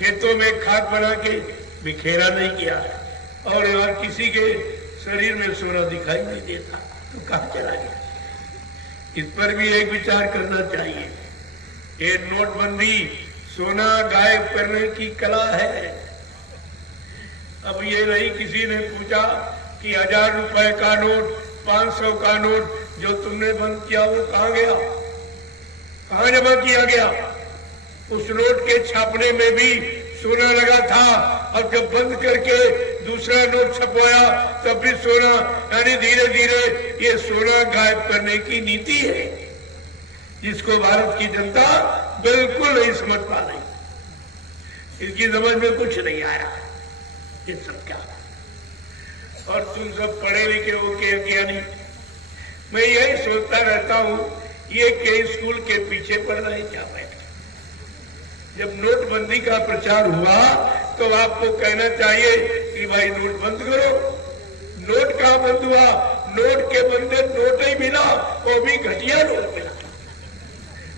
खेतों में खाद बना के बिखेरा नहीं किया और यहाँ किसी के शरीर में सोना दिखाई नहीं देता तो कहाँ चला गया? इस पर भी एक विचार करना चाहिए। ये नोटबंदी सोना गायब करने की कला है। अब ये नहीं किसी ने पूछा कि 1000 रुपए का नोट, 500 का नोट जो तुमने बंद किया वो कहाँ गया, कहाँ जमा किया गया? उस नोट के छापने में भी सोना लगा था और जब बंद करके दूसरा नोट छपवाया तब भी सोना, यानी धीरे धीरे ये सोना गायब करने की नीति है जिसको भारत की जनता बिल्कुल नहीं समझ पा रही। इसकी समझ में कुछ नहीं आ रहा ये सब क्या। और तुम सब पढ़े लिखे हो के ज्ञानी, मैं यही सोचता रहता हूं ये के स्कूल के पीछे पड़ रहे क्या बैठ। जब नोटबंदी का प्रचार हुआ तो आपको कहना चाहिए कि भाई नोट बंद करो। नोट कहाँ बंद हुआ? नोट के बंदे नोट ही मिला, वो भी घटिया नोट मिला,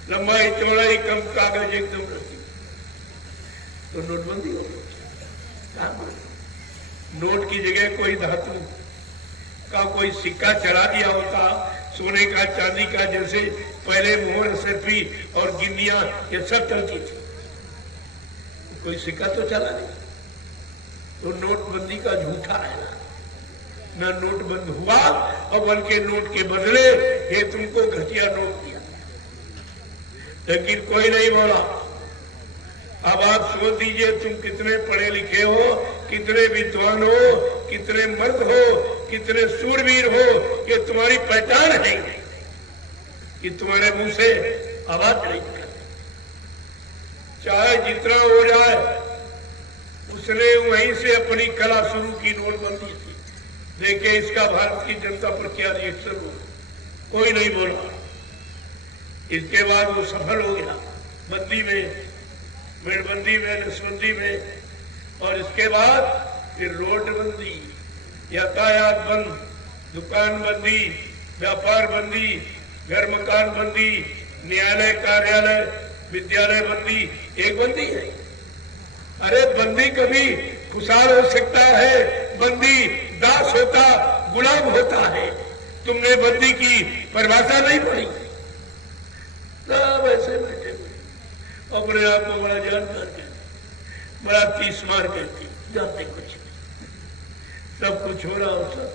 लंबाई चौड़ाई कम, कागज एकदम रखी, तो नोटबंदी हो गई। नोट की जगह कोई धातु का कोई सिक्का चढ़ा दिया होता, सोने का, चांदी का, जैसे पहले मोहर, सरफी और गिन्नियां ये सब चलती थी, कोई सिक्का तो चला नहीं। तो नोटबंदी का झूठा है ना, नोट बंद हुआ और बल्कि नोट के बदले ये तुमको घटिया नोट दिया, लेकिन कोई नहीं बोला। अब आप सोच दीजिए तुम कितने पढ़े लिखे हो, कितने विद्वान हो, कितने मर्द हो, कितने सूरवीर हो, ये तुम्हारी पहचान है कि तुम्हारे मुंह से आवाज नहीं निकलती। चाहे जितना हो जाए, उसने वहीं से अपनी कला शुरू की, नोटबंदी की। देखिए इसका भारत की जनता पर क्या रिएक्शन हो, कोई नहीं बोला। इसके बाद वो सफल हो गया बंदी में, मेड़बंदी में, नसबंदी में, और इसके बाद फिर रोड बंदी, यातायात बंद, दुकान बंदी, व्यापार बंदी, घर मकान बंदी, न्यायालय कार्यालय विद्यालय बंदी, एक बंदी है। अरे बंदी कभी खुशहाल हो सकता है, बंदी दास होता, गुलाम होता है। तुमने बंदी की परिभाषा नहीं पढ़ी, सब ऐसे बैठे हुए अपने आप को बड़ा जानकार कहते, बड़ा तीस मार कहती, जानते कुछ नहीं, सब कुछ हो रहा हो, सब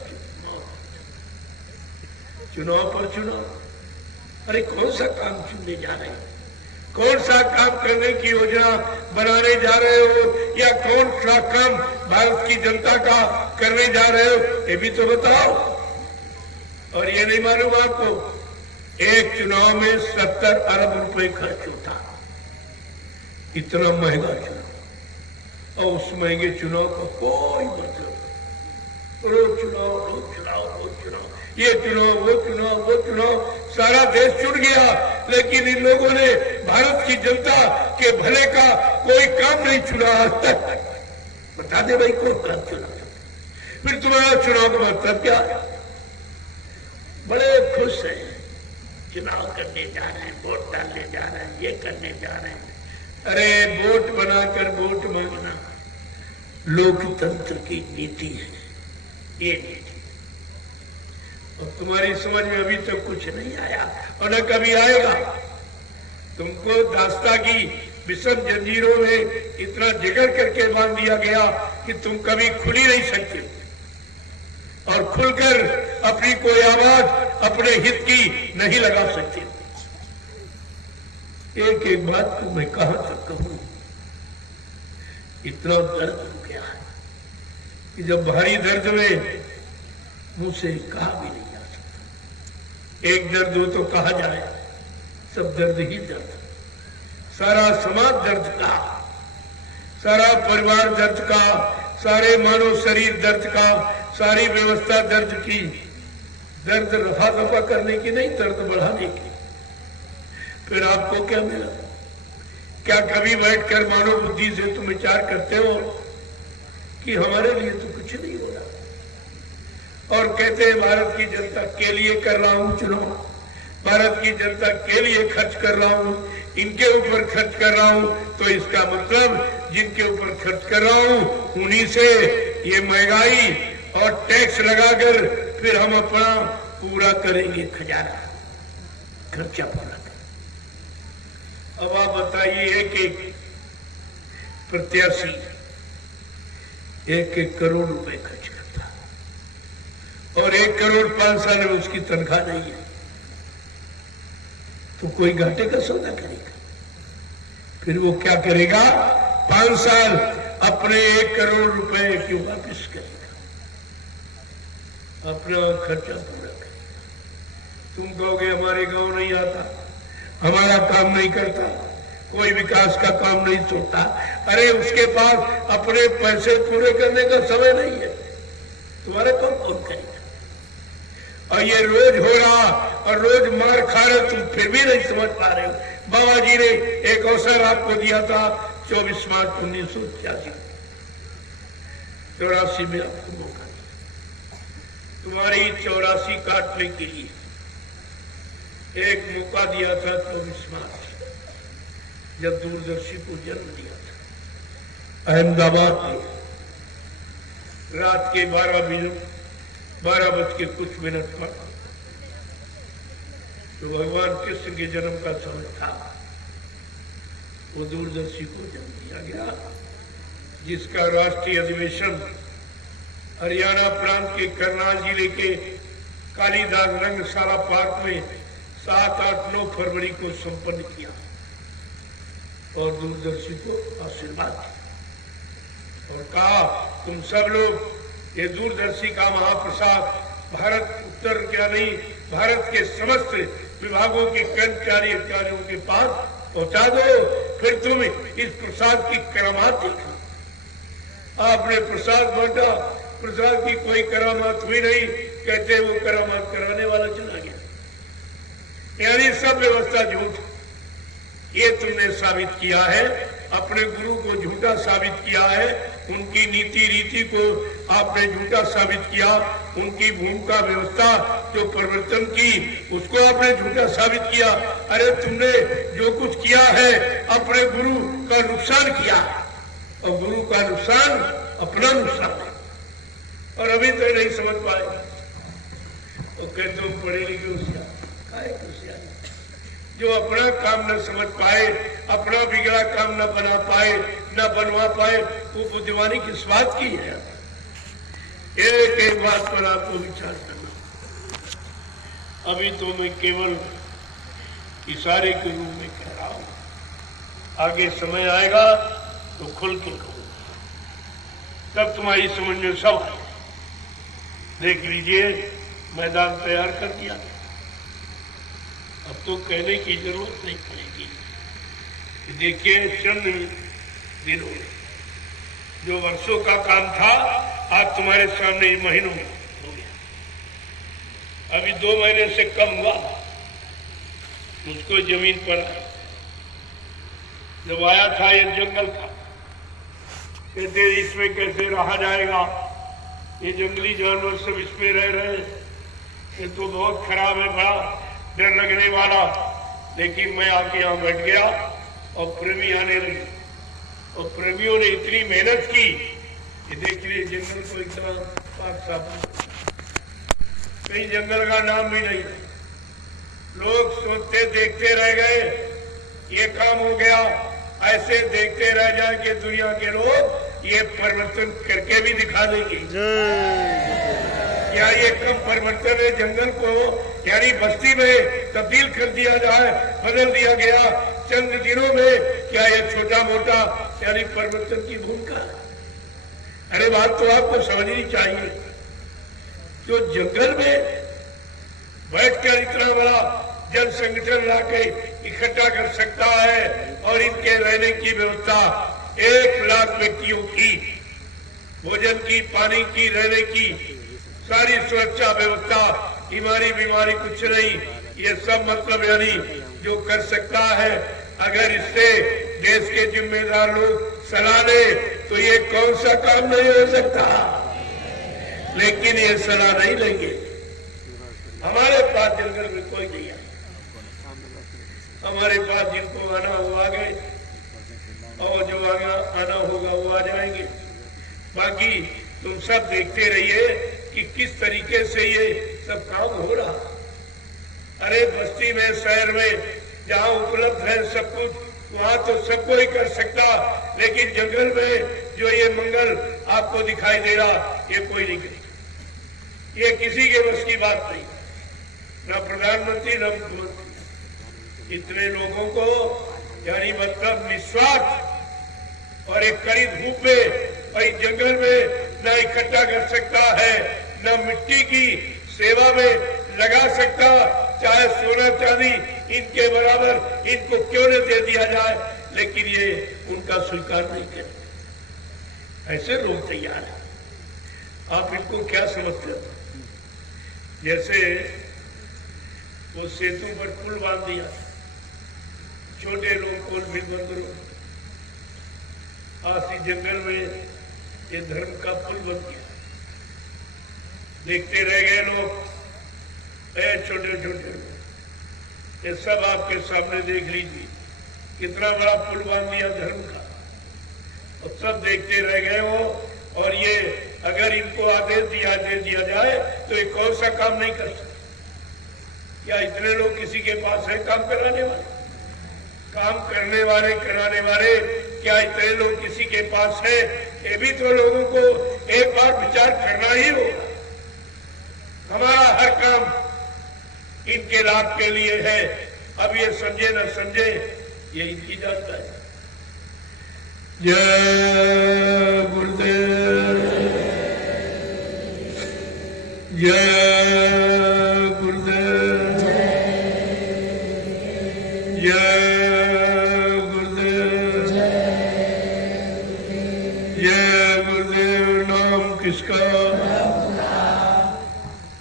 चुनाव पर चुनाव। अरे कौन सा काम चुनने जा रहे हैं, कौन सा काम करने की योजना बनाने जा रहे हो, या कौन सा काम भारत की जनता का करने जा रहे हो, ये भी तो बताओ। और ये नहीं मालूम आपको, एक चुनाव में 70 अरब रुपए खर्च होता, इतना महंगा चुनाव, और उस महंगे चुनाव का कोई मतलब, रोज चुनाव, रोज चुनाव, रोज चुनाव, ये चुनाव, वो चुनाव, वो चुनाव, सारा देश चुन गया, लेकिन इन लोगों ने भारत की जनता के भले का कोई काम नहीं चुना आज तक। बता दे भाई कोई काम चुना, फिर तुम्हारा चुनाव का मतलब क्या? बड़े खुश है, चुनाव करने जा रहे हैं, वोट डालने जा रहे हैं, ये करने जा रहे हैं। अरे वोट बनाकर वोट मांगना लोकतंत्र की नीति है, ये नीति। और तुम्हारी समझ में अभी तक कुछ नहीं आया और न कभी आएगा। तुमको दास्ता की विषम जंजीरों में इतना जिगर करके बांध दिया गया कि तुम कभी खुल ही नहीं सकते, और खुलकर अपनी कोई आवाज अपने हित की नहीं लगा सकते। एक एक बात को मैं कहां तक कहूं, इतना दर्द हो गया है कि जब भारी दर्द में मुंह से कहा भी नहीं जा सकता। एक दर्द हो तो कहा जाए, सब दर्द ही दर्द, सारा समाज दर्द का, सारा परिवार दर्द का, सारे मानव शरीर दर्द का, सारी व्यवस्था दर्द की। दर्द रफा दफा करने की नहीं, दर्द बढ़ाने की। फिर आपको क्या मिला? क्या कभी बैठकर मानव बुद्धि से तुम विचार करते हो कि हमारे लिए तो कुछ नहीं हो रहा, और कहते हैं भारत की जनता के लिए कर रहा हूं चुनाव, भारत की जनता के लिए खर्च कर रहा हूं, इनके ऊपर खर्च कर रहा हूं, तो इसका मतलब जिनके ऊपर खर्च कर रहा हूं उन्हीं से ये महंगाई और टैक्स लगाकर फिर हम अपना पूरा करेंगे खजाना, खर्चा पूरा करेंगे। अब आप बताइए, एक प्रत्याशी 1-1 करोड़ रुपए खर्च करता और 1 करोड़ 5 साल में उसकी तनख्वाह नहीं है, तो कोई घाटे का सौदा करेगा? फिर वो क्या करेगा? 5 साल अपने 1 करोड़ रुपए क्यों वापिस करेगा? अपना खर्चा पूरा करेगा। तुम कहोगे हमारे गांव नहीं आता, हमारा काम नहीं करता, कोई विकास का काम नहीं सोचता। अरे उसके पास अपने पैसे पूरे करने का समय नहीं है, तुम्हारे काम कौन करेगा? और ये रोज हो रहा और रोज मार खा रहे, तुम फिर भी नहीं समझ पा रहे हो। बाबा जी ने एक अवसर आपको दिया था 24 मार्च 1986 84 में आपको मौका दिया, तुम्हारी 84 काटने के लिए एक मौका दिया था 24 मार्च, जब दूरदर्शी को जन्म दिया था अहमदाबाद में रात के 12 बज के कुछ मिनट पर, तो भगवान कृष्ण के जन्म का समय था। वो दूरदर्शी को जन्म दिया गया, जिसका राष्ट्रीय अधिवेशन हरियाणा प्रांत के करनाल जिले के कालीदास रंगशाला पार्क में 7, 8, 9 फरवरी को संपन्न किया और दूरदर्शी को आशीर्वाद दिया और कहा, तुम सब लोग ये दूरदर्शी का महाप्रसाद भारत उत्तर क्या नहीं, भारत के समस्त विभागों के कर्मचारी अधिकारियों के पास पहुंचा दो, फिर तुम इस प्रसाद की करामात देखो। आपने प्रसाद बांटा, प्रसाद की कोई करामात हुई नहीं, कहते वो करामात कराने वाला चला गया। यानी सब व्यवस्था झूठ। ये तुमने साबित किया है, अपने गुरु को झूठा साबित किया है, उनकी नीति रीति को आपने झूठा साबित किया, उनकी भूमिका व्यवस्था जो परिवर्तन की उसको आपने झूठा साबित किया। अरे तुमने जो कुछ किया है अपने गुरु का नुकसान किया और गुरु का नुकसान अपना नुकसान है, और अभी तो नहीं समझ पाए। तो कहते हो पढ़े लिखे होशियार, काहे होशियार? जो अपना काम न समझ पाए, अपना बिगड़ा काम न बना पाए, न बनवा पाए, वो बुद्धिमानी किस बात की है? एक एक बात पर आपको विचार करना। अभी तो मैं केवल इशारे के रूप में कह रहा हूं, आगे समय आएगा तो खुल के कहूंगा, तब तुम्हारी समझ में सब आएगा। देख लीजिए, मैदान तैयार कर दिया, अब तो कहने की जरूरत नहीं पड़ेगी। देखिए, चंद दिनों में जो वर्षों का काम था आज तुम्हारे सामने महीनों में हो गया। अभी 2 महीने से कम हुआ, मुझको जमीन पर जब आया था ये जंगल था, कहते इसमें कैसे रहा जाएगा, ये जंगली जानवर सब इसमें रह रहे हैं, ये तो बहुत खराब है, बड़ा डर लगने वाला। लेकिन मैं आके यहां बैठ गया और प्रेमी आने लगे, और प्रेमियों ने इतनी मेहनत की कि देख लिए जंगल को इतना पाक साफ, कहीं जंगल का नाम भी नहीं। लोग सोचते देखते रह गए, ये काम हो गया, ऐसे देखते रह जाए कि दुनिया के लोग ये परिवर्तन करके भी दिखा देंगे। क्या ये कम परिवर्तन है? जंगल को यानी बस्ती में तब्दील कर दिया जाए, बदल दिया गया चंद दिनों में, क्या ये छोटा मोटा यानी परिवर्तन की भूमिका? अरे बात तो आपको समझनी चाहिए। जो जंगल में बैठकर इतना बड़ा जन संगठन लाके इकट्ठा कर सकता है और इनके रहने की व्यवस्था 1 लाख व्यक्तियों की, भोजन की, पानी की, रहने की सारी सुरक्षा व्यवस्था, बीमारी कुछ नहीं, ये सब मतलब यानी जो कर सकता है, अगर इससे देश के जिम्मेदार लोग सलाह ले तो ये कौन सा काम नहीं हो सकता। लेकिन ये सलाह नहीं लेंगे, हमारे पास जंगल में कोई नहीं है, हमारे पास जिनको आना वो आ गए, और जो आना होगा वो आ जाएंगे। बाकी तुम सब देखते रहिए कि किस तरीके से ये सब काम हो रहा। अरे बस्ती में, शहर में जहाँ उपलब्ध है सब कुछ, वहाँ तो सब कोई कर सकता, लेकिन जंगल में जो ये मंगल आपको दिखाई दे रहा, ये कोई नहीं करेगा। ये किसी के बस की बात नहीं, न प्रधानमंत्री न मुख्यमंत्री। इतने लोगों को, यानी मतलब निस्वार्थ और एक कड़ी धूप में और इस जंगल में न इकट्ठा कर सकता है, न मिट्टी की सेवा में लगा सकता, चाहे सोना चांदी इनके बराबर इनको क्यों न दे दिया जाए, लेकिन ये उनका स्वीकार नहीं करे। ऐसे लोग तैयार हैं। आप इनको क्या समझते हो? जैसे वो सेतु पर पुल बांध दिया, छोटे लोग पुल भी बंद करो, आज इस जंगल में ये धर्म का पुल बन गया। देखते रह गए लोग, छोटे छोटे लोग, ये सब आपके सामने देख लीजिए, कितना बड़ा पुल बांध दिया धर्म का, और सब देखते रह गए हो। और ये अगर इनको आदेश दे दिया जाए तो ये कौन सा काम नहीं कर सकते? क्या इतने लोग किसी के पास है काम कराने वाले, काम करने वाले, कराने वाले? क्या इतने लोग किसी के पास है? ये भी तो लोगों को एक बार विचार करना ही होगा। हमारा हर काम इनके लाभ के लिए है। अब ये समझे न समझे, ये इनकी जानता है। जय गुरुदेव, जय गुरुदेव, जय गुरुदेव, जय गुरुदेव। नाम किसका?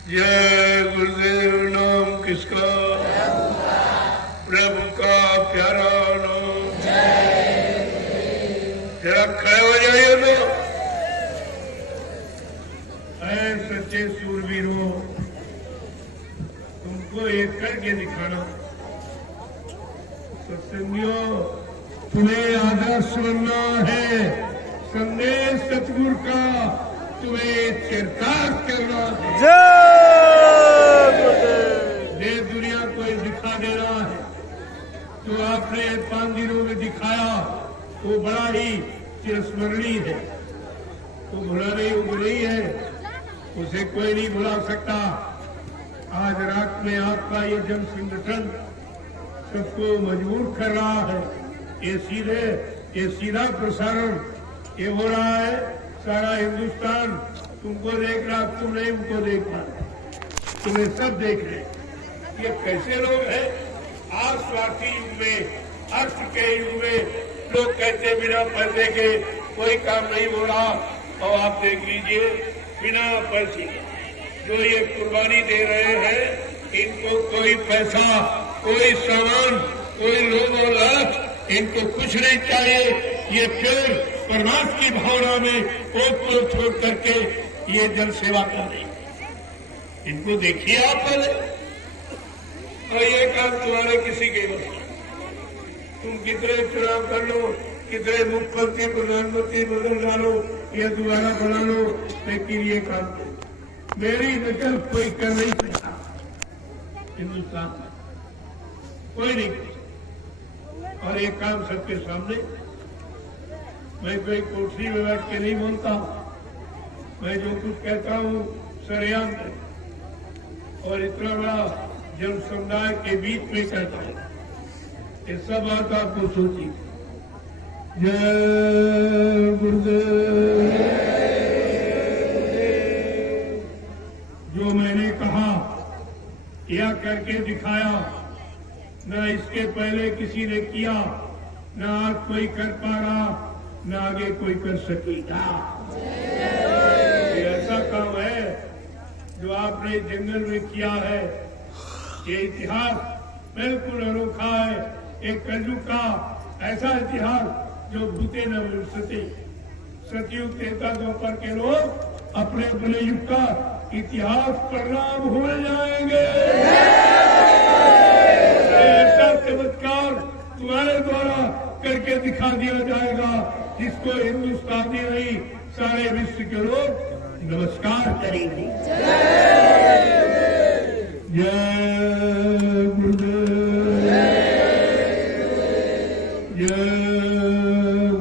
जय गुरुदेव। नाम किसका? प्रभु का प्यारा नाम। जरा खड़े हो जाइए लोग। ऐ सच्चे सूरवीरों, तुमको एक करके दिखाना। सत्संगियों, तुम्हें आदर्श बनना है, संदेश सतगुरु का तुम्हें चरितार्थ करना है। देश दुनिया को दिखा देना है। जो आपने 5 दिनों में दिखाया वो बड़ा ही चिरस्मरणीय है। वो भुलाने योग्य नहीं है, उसे कोई नहीं भुला सकता। आज रात में आपका ये जन संगठन सबको मजबूर कर रहा है। ये सीधा प्रसारण ये हो रहा है। सारा हिंदुस्तान तुमको देख रहा, तुम नहीं उनको देख रहा, तुम्हें सब देख रहे। ये कैसे लोग हैं? आज स्वार्थी युग में, अर्थ के युग में लोग कहते बिना पैसे के कोई काम नहीं हो रहा। और आप देख लीजिए, बिना पैसे जो ये कुर्बानी दे रहे हैं, इनको कोई पैसा, कोई सामान, कोई लोभ और लालच, इनको कुछ नहीं चाहिए। ये फिर परमार्थ की भावना में ओत को छोड़ करके ये जन सेवा कर रहे हैं। इनको देखिए आप पहले, और ये काम तुम्हारे किसी के बस। तुम कितने चुनाव कर लो, कितने मुख्यमंत्री प्रधानमंत्री बदल डालो या दोबारा बना लो, लेकिन ये काम मेरी नकल कोई कर नहीं सकता हिंदुस्तान में, कोई नहीं। और एक काम सबके सामने, मैं कोई कोठरी में बैठ के नहीं बोलता, मैं जो कुछ कहता हूँ सरेआम है, और इतना बड़ा जन समुदाय के बीच में कहता है। ये सब बात आपको सोची। जय गुरुदेव। जो मैंने कहा या करके दिखाया, न इसके पहले किसी ने किया, न आज कोई कर पा रहा, न आगे कोई कर सकेगा। ये ऐसा काम है जो आपने जंगल में किया है। ये इतिहास बिल्कुल अनोखा है। एक कलयुग का ऐसा इतिहास जो भूते न भूल सके। सतयुग त्रेता द्वापर के लोग अपने अपने युग का इतिहास पढ़ना भूल जाएंगे। ऐसा चमत्कार तुम्हारे द्वारा करके दिखा दिया जाएगा, जिसको हिंदुस्तानी नहीं सारे विश्व के लोग नमस्कार करेंगे। जय गुरुदेव, जय